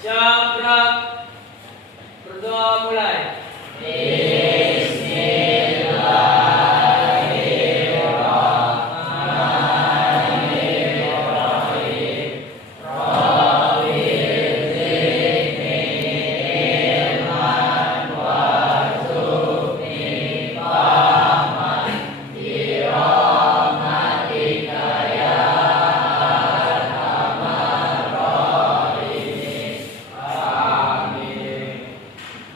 Siap, gerak. Berdoa mulai.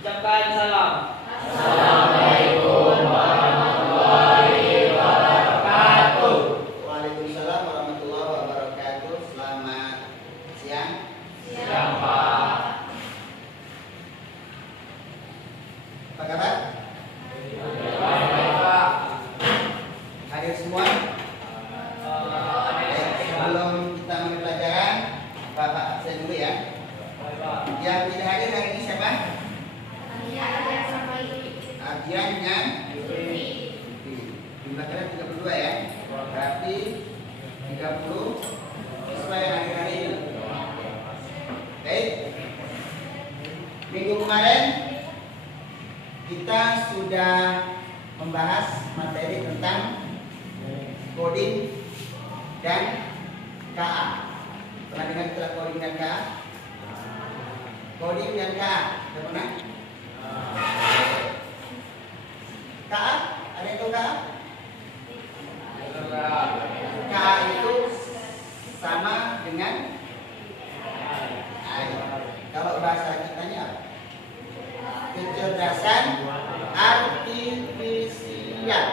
Ucapkan salam. Waalaikumsalam warahmatullahi wabarakatuh. Selamat siang. Apa kabar? Hadir semua? Sebelum kita mulai pelajaran, Bapak absen dulu ya. Yang tidak hadir hari ini siapa? Ardian dengan jumlah kalian 32 ya. Berarti 30 sesuai hari-hari ini. Baik. Minggu kemarin kita sudah membahas materi tentang coding dan KA. Pernah dengar istilah coding dan KA? Coding dan KA, sudah pernah? KA, ada yang tahu KA? KA itu sama dengan AI. Kalau bahasa kitanya apa? Kecerdasan artifisial.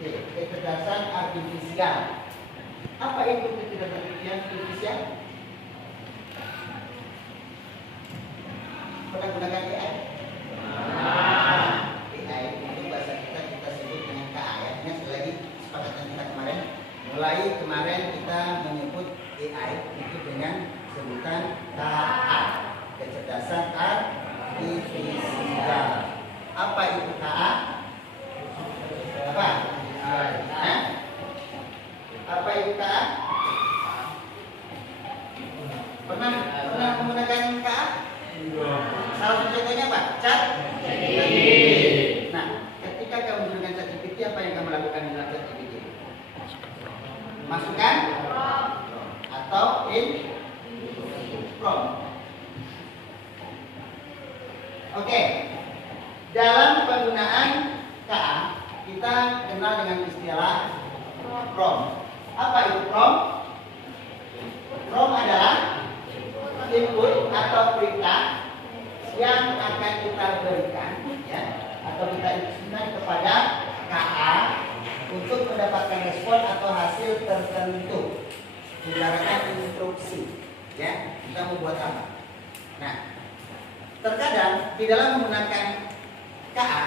Oke, kecerdasan artifisial. Apa itu kecerdasan artifisial? Pernah gunakan AI? AI itu bahasa kita sebut dengan KA ya. Ini sekali lagi kesepakatan kita kemarin. Mulai kemarin kita menyebut AI itu dengan sebutan KA, kecerdasan artifisial. Apa itu KA? Apa? Hah? Apa itu KA? Pernah menggunakan KA? Salah satu contohnya apa? ChatGPT. Nah, ketika kamu menggunakan ChatGPT, apa yang kamu lakukan dengan ChatGPT? Masukkan atau prompt. Oke. Dalam penggunaan KA, kita kenal dengan istilah prompt. Apa itu prompt? Prompt adalah input atau perintah yang akan kita berikan ya, atau kita instruksikan kepada KA untuk mendapatkan respon atau hasil tertentu. Ibaratnya instruksi ya, kita mau buat apa. Nah, terkadang di dalam menggunakan KA,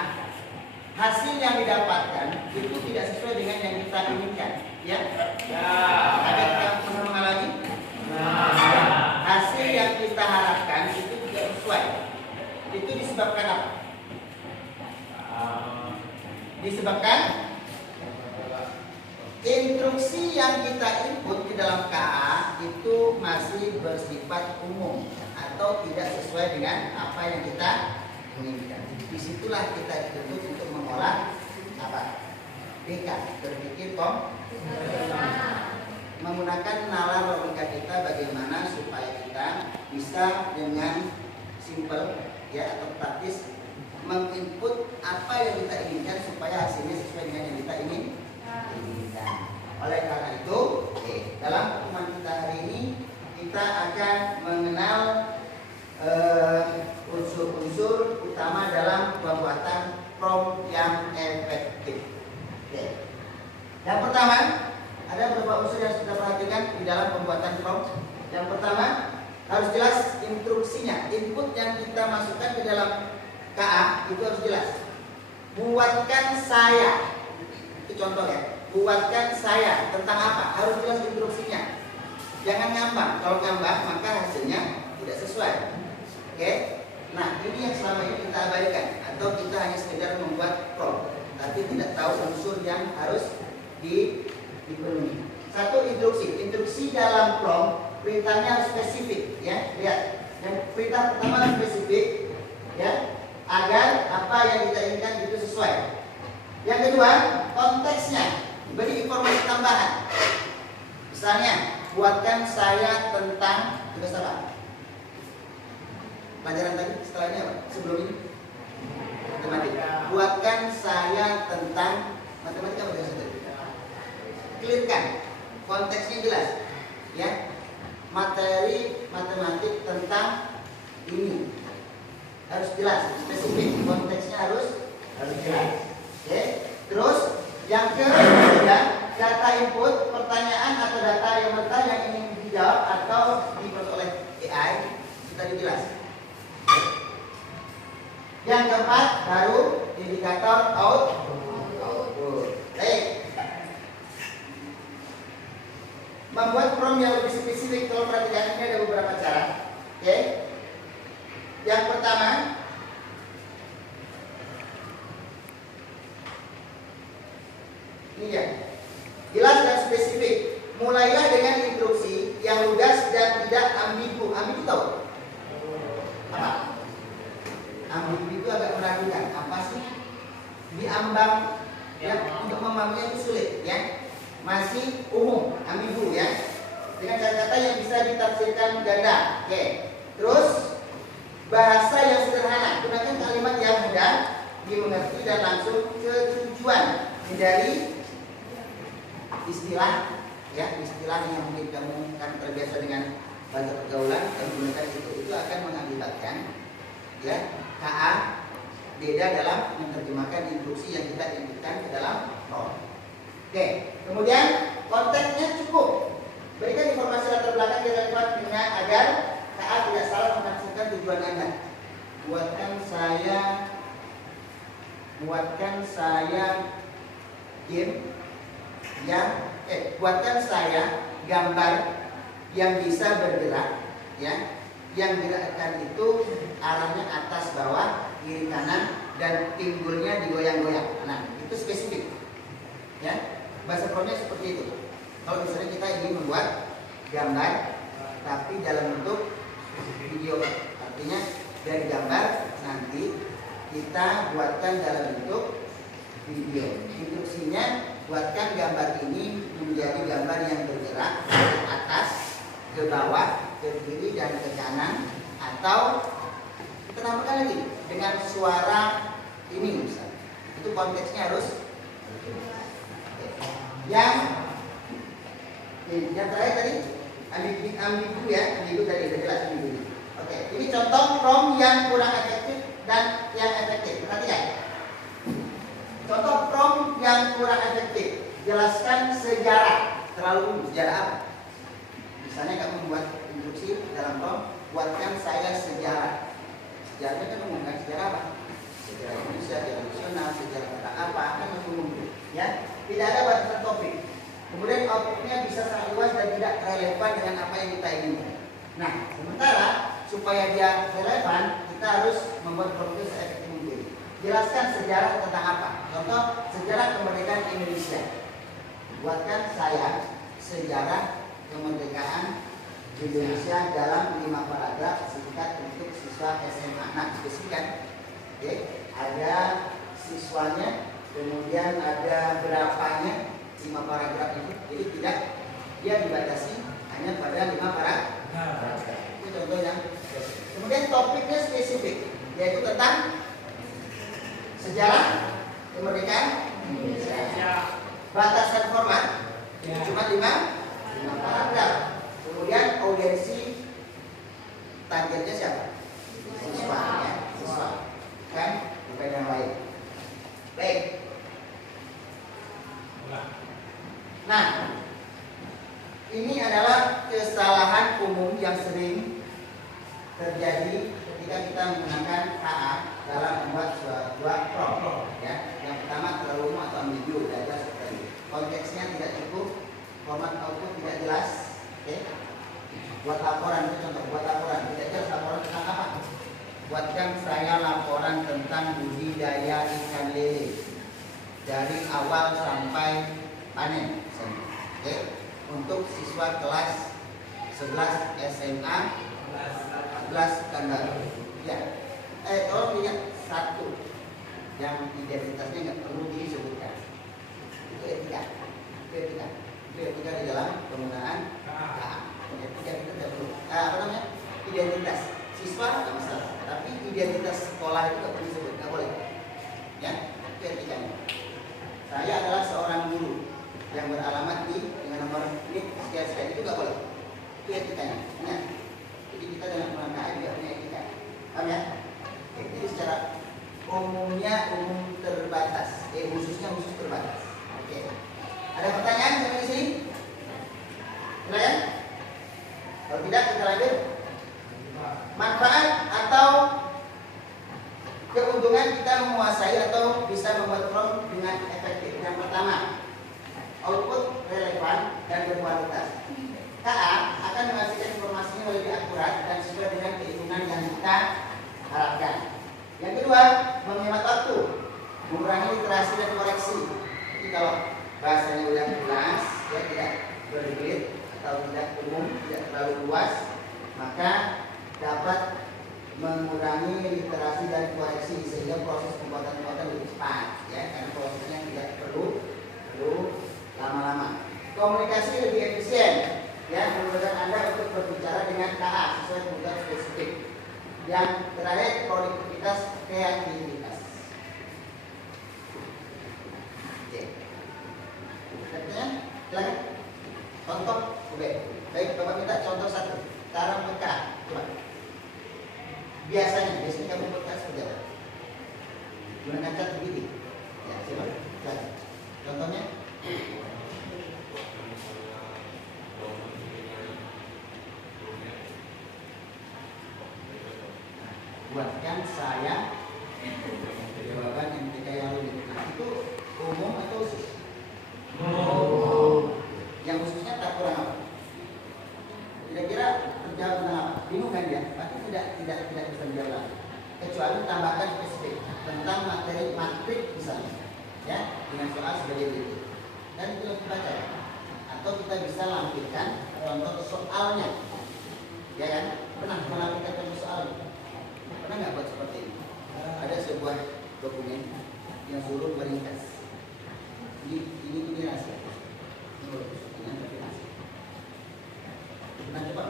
hasil yang didapatkan itu tidak sesuai dengan yang kita inginkan ya. Ada yang pernah mengalami? Hasil yang kita harapkan itu tidak sesuai. Itu disebabkan apa? Disebabkan instruksi yang kita input di dalam KA itu masih bersifat umum atau tidak sesuai dengan apa yang kita inginkan. Disitulah kita dituntut untuk mengolah apa? BK, berpikir menggunakan nalar logika kita bagaimana supaya kita bisa dengan simple ya atau praktis menginput apa yang kita inginkan supaya hasilnya sesuai dengan yang kita inginkan. Oleh karena itu, dalam pertemuan kita hari ini kita akan mengenal unsur-unsur utama dalam pembuatan prompt yang efektif. Yang pertama, ada beberapa unsur yang sudah perhatikan di dalam pembuatan prompt. Yang pertama, harus jelas instruksinya. Input yang kita masukkan ke dalam KA itu harus jelas. Buatkan saya. Itu contoh ya. Buatkan saya tentang apa? Harus jelas instruksinya. Jangan ngambang. Kalau ngambang maka hasilnya tidak sesuai. Oke? Nah, ini yang selama ini kita abaikan atau kita hanya sekedar membuat prompt, tapi tidak tahu unsur yang harus dipenuhi. Satu, instruksi. Instruksi dalam prompt perintahnya harus spesifik, ya. Lihat, yang perintah pertama harus spesifik, ya, agar apa yang kita inginkan itu sesuai. Yang kedua, konteksnya, beri informasi tambahan. Misalnya, buatkan saya tentang tugas apa? Pelajaran tadi setelah ini apa? Sebelum ini? Matematika. Buatkan saya tentang matematika apa tadi? Clearkan, konteksnya jelas, ya. Materi matematik tentang ini harus jelas, spesifik, konteksnya harus jelas. Oke. Terus yang ketiga, data input, pertanyaan atau data yang mentah yang ingin dijawab atau diperoleh AI kita dijelas. Yang keempat baru indikator output. Baik. Membuat prompt yang lebih spesifik, kalau perhatikan ini ada beberapa cara. Oke. Yang pertama, ini ya, jelas dan spesifik. Mulailah dengan instruksi yang lugas dan tidak ambigu. Ambigu tahu? Apa? Ambigu itu agak meragukan. Apa sih? Diambang, ya, untuk memahaminya itu sulit, ya. Masih umum, ambigu, ya. Dengan kata-kata yang bisa ditafsirkan ganda. Oke. Terus bahasa yang sederhana. Gunakan kalimat yang mudah dimengerti dan langsung ke tujuan. Hindari istilah, ya, istilah yang mungkin kamu kan terbiasa dengan bahasa pergaulan dan menggunakan itu akan mengakibatkan, ya, KA beda dalam menerjemahkan instruksi yang kita inputkan ke dalam prompt. Oke, kemudian konteksnya cukup. Berikan informasi latar belakang yang relevan dengan agar KA tidak salah menafsirkan tujuan Anda. Buatkan saya game yang buatkan saya gambar yang bisa bergerak, ya, yang gerakan itu arahnya atas bawah, kiri kanan, dan pinggulnya digoyang-goyang. Nah, itu spesifik, ya. Bahasa promptnya seperti itu. Kalau misalnya kita ingin membuat gambar tapi dalam bentuk video, artinya dari gambar nanti kita buatkan dalam bentuk video. Instruksinya, buatkan gambar ini menjadi gambar yang bergerak dari atas ke bawah, ke kiri dan ke kanan, atau kita tambahkan lagi dengan suara ini misalnya. Itu konteksnya harus. Yang terakhir tadi ambigu, ya, ambigu tadi sudah jelas ambigu. Oke, ini contoh prompt yang kurang efektif dan yang efektif. Perhatikan. Contoh prompt yang kurang efektif. Jelaskan sejarah. Terlalu umum. Sejarah apa? Misalnya kamu membuat instruksi dalam prompt, buatkan saya sejarah. Sejarahnya kan umum, kan? Sejarah apa? Sejarah Indonesia, sejarah nasional, sejarah kata apa, kan umum, ya. Tidak ada batasan topik. Kemudian outputnya bisa sangat luas dan tidak relevan dengan apa yang kita inginkan. Nah, sementara supaya dia relevan, kita harus membuat prompt itu seefektif mungkin. Jelaskan sejarah tentang apa? Contoh, sejarah kemerdekaan Indonesia. Buatkan saya sejarah kemerdekaan Indonesia dalam 5 paragraf singkat untuk siswa SMA. Nah, spesifikan. Oke, ada siswanya, kemudian ada berapanya, 5 paragraf itu. Jadi tidak dia dibatasi hanya pada 5 paragraf. Itu contoh yang spesifik. Kemudian topiknya spesifik, yaitu tentang sejarah kemerdekaan Indonesia. Batasan format cuma 5 paragraf. Kemudian audiensi targetnya siapa? Siswa, ya, siswa. Kan bukan yang lain. Baik. Nah, ini adalah kesalahan umum yang sering terjadi ketika kita menggunakan KA dalam membuat sebuah prompt, ya. Yang pertama terlalu umum atau ambigu, tidak jelas seperti ini. Konteksnya tidak cukup, format output tidak jelas. Oke. Buat laporan, itu contoh buat laporan, tidak jelas laporan tentang apa. Buatkan saya laporan tentang budidaya ikan lele dari awal sampai panen. Oke. Untuk siswa kelas 11 SMA, 14 Kanbaru. Ya. Tolong ingat satu yang identitasnya nggak perlu disebutkan. Itu etika. Itu etika di dalam penggunaan KA. Etika kita tidak perlu. Identitas siswa nggak masalah, tapi identitas sekolah itu nggak perlu disebut, nggak boleh. Ya, itu etikanya. Saya adalah seorang guru yang beralamat dengan nomor ini sekian itu nggak boleh. Itu etikanya. Ingat. Jadi kita dalam penggunaan KA juga punya etika. Paham ya? Jadi secara umumnya umum terbatas, khususnya khusus terbatas. Oke. Ada pertanyaan sampai di sini? Silakan. Kalau tidak kita lanjut. Manfaat atau keuntungan kita menguasai atau bisa membuat form dengan efektif. Yang pertama, output relevan dan berkualitas. KA akan menghasilkan informasinya lebih akurat dan sesuai dengan kehitungan yang kita harapkan. Yang kedua, menghemat waktu, mengurangi literasi dan koreksi. Jadi kalau bahasanya udah jelas, ya tidak berbelit atau tidak umum, tidak terlalu luas, maka dapat mengurangi literasi dan koreksi sehingga proses pembuatan lebih cepat, ya, karena prosesnya tidak perlu lama-lama. Komunikasi lebih efisien, ya, memudahkan Anda untuk berbicara dengan KA sesuai kebutuhan spesifik. Yang terakhir, produktivitas, kreativitas. Oke. Artinya, silakan. Contoh, oke. Baik, Bapak minta contoh satu. Cara peka, coba. Biasanya kamu peka seperti apa? Gunakan cat begini. Ya, silakan. Contohnya. Buatkan saya jawaban MTK yang rumit. Nah, itu umum atau khusus? Yang khususnya tak kurang apa? Kira-kira terjawab tentang apa? Bingung kan dia? Pasti tidak bisa dijawab lagi. Kecuali tambahkan spesifik tentang materi matrik misalnya, ya, dengan soal sebagai berikut. Dan itu yang kita baca. Atau kita bisa lampirkan contoh soalnya, ya kan? Pernah menampilkan contoh soalnya? Pernah nggak buat seperti ini? Ada sebuah dokumen yang suruh meringkas. Ini rahasia. Ini bagus. Ini rahasia. Nah, coba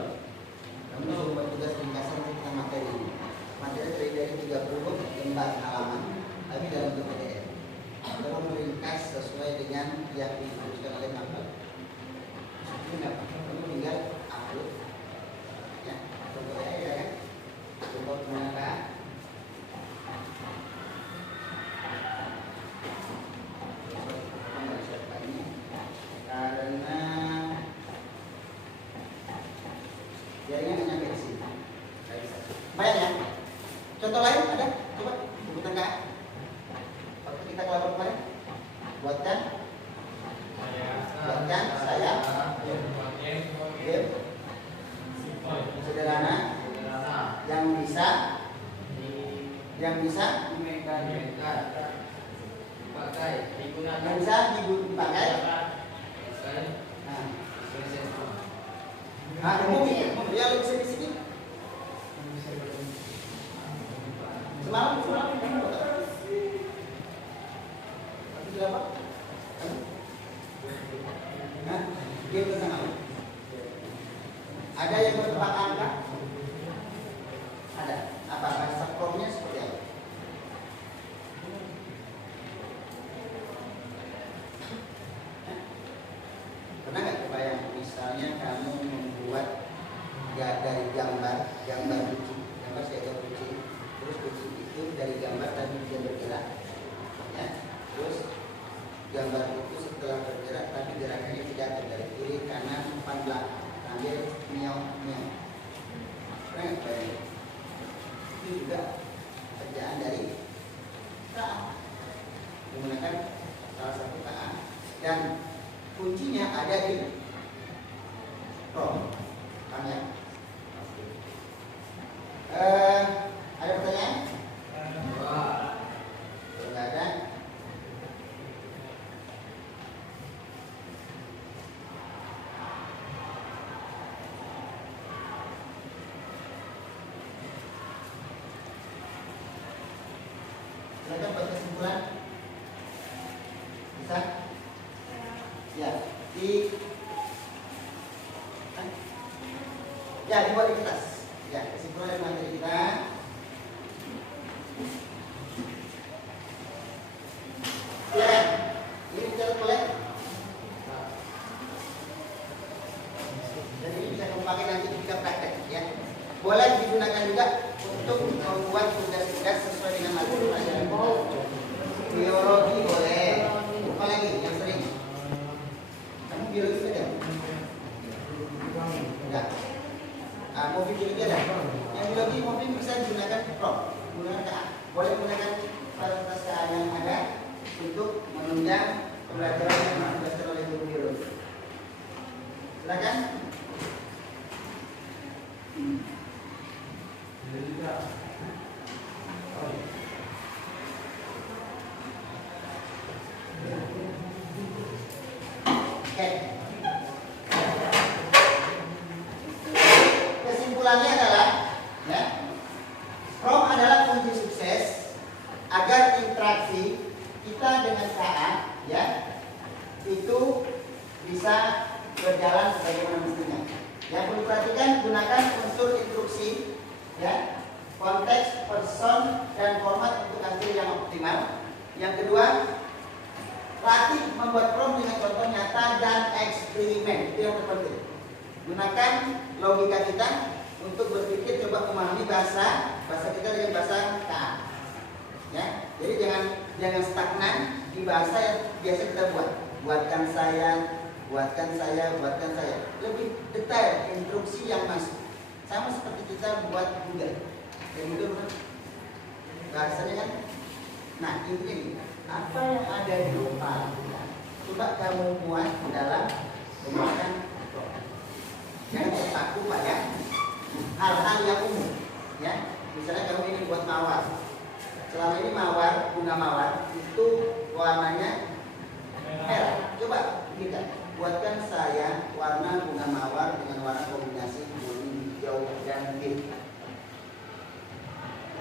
kamu suruh buat tugas ringkasan tentang materi ini. Materi terdiri dari 30 lembar halaman, tapi dalam bentuk PDF. Tolong meringkas sesuai dengan yang diputuskan oleh mapel. Ini apa? Kamu tinggal upload, ya, atau boleh ya kan? Coba mengapa? Karena jaringan hanya sampai di sini. Baik ya. Contoh lain ada? Coba sebutan Kak. Waktu kita kelabur kemarin, buatkan saya game sederhana yang bisa yang bisa dipakai. Nah, umum ya lu bisa di sini. Semalam apa? Nah, game tentang apa? Ada yang bertebak angka? Ada. Apa bahasa promnya seperti apa? Pernah nggak kebayang misalnya kamu membuat dari gambar kucing, gambar seekor kucing, terus kucing itu dari gambar tadi dia bergerak, ya, terus gambar itu setelah bergerak tapi gerakannya tidak dari kiri kanan depan belakang sambil miau. Pernah nggak kebayang? Itu juga kerjaan dari KA menggunakan salah satu KA dan kuncinya ada di prom. Paham ya? Ada pertanyaan? Kalau nggak ada, Silakan buat kesimpulan. Bisa? Ya, dibuat di kertas. Ya, kesimpulan dari materi kita. Silakan. Ini dicatat boleh? Dan ini bisa kamu pakai nanti ketika praktek, ya. Boleh digunakan juga untuk membuat tugas-tugas sesuai dengan materi pelajaran. Biologi boleh. Apa lagi yang sering? Kamu biologi saja? Enggak. Movie biologi ada. Yang biologi movie bisa digunakan prompt, menggunakan KA. Boleh menggunakan varietas KA yang ada untuk menunjang pembelajaran yang dibahas oleh guru biologi. Silakan. Oke. Kesimpulannya adalah, ya, prom adalah kunci sukses agar interaksi kita dengan KA, ya, itu bisa berjalan sebagaimana mestinya. Yang perlu perhatikan, gunakan unsur instruksi, ya, konteks, person, dan format untuk hasil yang optimal. Yang kedua, latih membuat prom dengan contoh nyata dan eksperimen. Itu yang terpenting. Gunakan logika kita untuk berpikir, coba memahami bahasa kita dengan bahasa KA. Ya, jadi jangan stagnan di bahasa yang biasa kita buat. Buatkan saya. Lebih detail instruksi yang masuk. Sama seperti kita buat Google. Dan Google bahasanya kan. Nah, ini apa yang ada di kepala kita, coba kamu buat dalam menggunakan program. Jangan terpaku pada hal-hal yang umum, ya. Misalnya kamu ini buat mawar. Selama ini bunga mawar itu warnanya merah. Coba kita buatkan saya warna bunga mawar dengan warna kombinasi kuning, hijau, dan biru.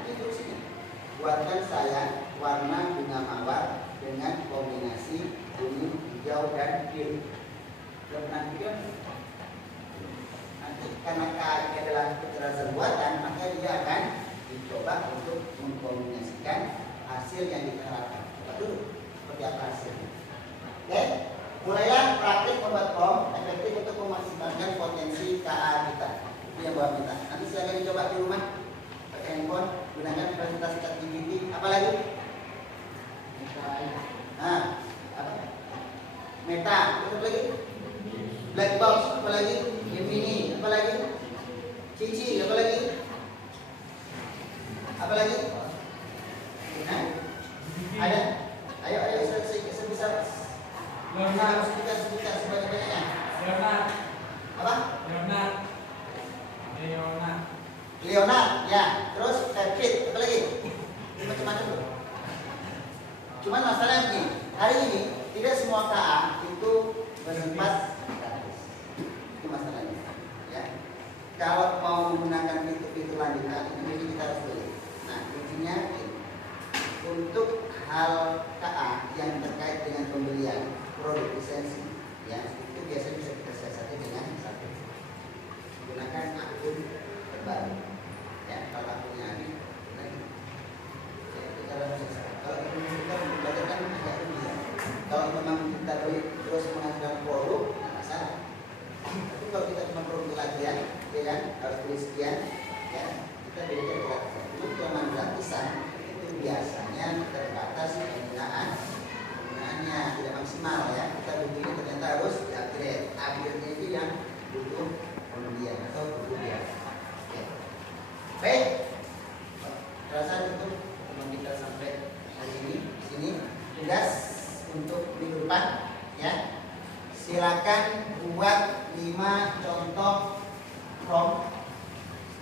Itu sini. Buatkan saya warna bunga mawar dengan kombinasi kuning, hijau, dan biru. Dan nanti karena KA adalah kecerdasan buatan, maka dia akan dicoba untuk mengkombinasikan hasil yang kita harapkan. Coba dulu seperti apa hasilnya. Oke, mulailah praktik membuat prom efektif untuk memaksimalkan potensi KA kita. Itu yang buat kita. Nanti silakan dicoba di rumah pakai handphone, gunakan fasilitas ChatGPT. Apa lagi? Apa? Meta. Apa lagi? Black box. Apa lagi? Gemini. Apa lagi? Cici. Apa lagi? Apa lagi? Nah, ada. Ayo sebesar. Sebutkan sebanyak-banyaknya. Apa? Leonard, ya. Terus David. Apa lagi? Macam-macam tuh. Cuman masalahnya begini, hari ini tidak semua KA itu bersifat gratis. Itu masalahnya, ya. Kalau mau menggunakan fitur lanjutan, ini kita harus beli. Nah, intinya untuk hal KA yang terkait dengan pembelian produk lisensi, ya, itu biasanya bisa kita siasati dengan satu, gunakan akun terbaru. Ya, kalau akunnya ini, kalau kita belajarkan agak rugi. Kalau memang kita terus menghasilkan produk, tidak masalah. Tapi kalau kita cuma produk latihan, ya kan, harus tulis sekian, ya, kita berikan gratisan. Cuma kelemahan gratisan itu biasanya terbatas penggunaannya tidak maksimal, ya. Kita butuhnya ternyata harus di-upgrade. Upgrade itu yang butuh pembelian atau butuh biaya. Oke. Baik. Terasa itu teman kita sampai hari ini. Di sini tugas untuk minggu depan, ya. Silakan buat 5 contoh prom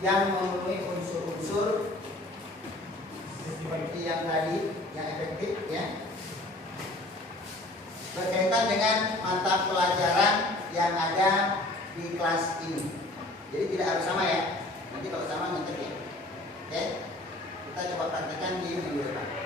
yang memenuhi unsur-unsur seperti yang tadi, yang efektif, ya, berkaitan dengan mata pelajaran yang ada di kelas ini. Jadi tidak harus sama, ya. Nanti kalau sama ngetik, ya. Oke, kita coba praktekkan di minggu depan.